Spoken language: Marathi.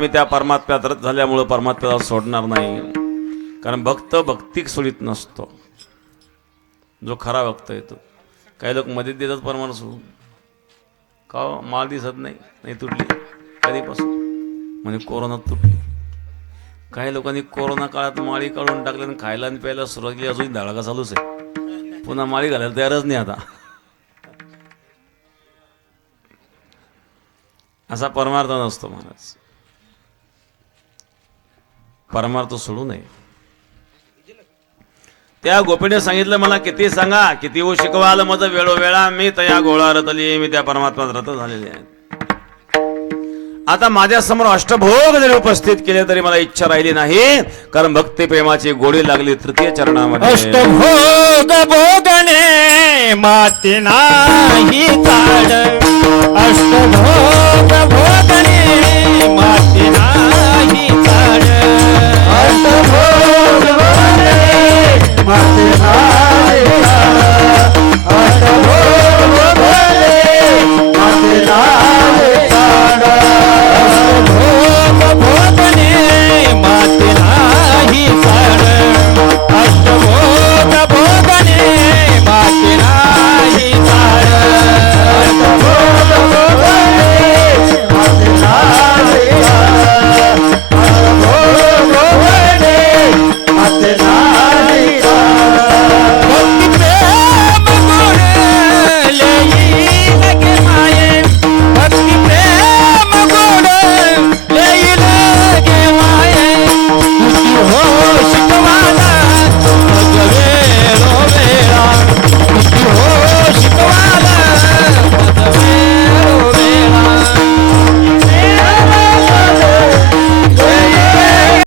मी त्या परमात्म्यात रथ झाल्यामुळं परमात्म्याला सोडणार नाही. कारण भक्त भक्तिक सोडित नसतो. जो खरा भक्त येतो काही लोक मध्ये देतात परमाणू सोडून हो. का हो? माल दिसत नाही. नाही तुटली. कधीपासून? म्हणजे कोरोना तुटली. काही लोकांनी कोरोना काळात माळी काढून टाकली आणि खायला आणि प्यायला सुरुवात केली. अजून धडाका चालूच आहे. पुन्हा माळी घालायला तयारच नाही आता. असा परमार्थ नसतो महाराज परमार्थ सोडू नये. त्या गोपीने सांगितलं मला किती सांगा किती हो शिकवाल माझं वेळोवेळा? मी तया गोळा रतली मी त्या परमात्म्यात रत झालेले आहे. आता माझ्यासमोर अष्टभोग जरी उपस्थित केले तरी मला इच्छा राहिली नाही कारण भक्ती प्रेमाची गोडी लागली तृतीय चरणामध्ये. अष्टभोग भोगणे माती नाही अष्टभोग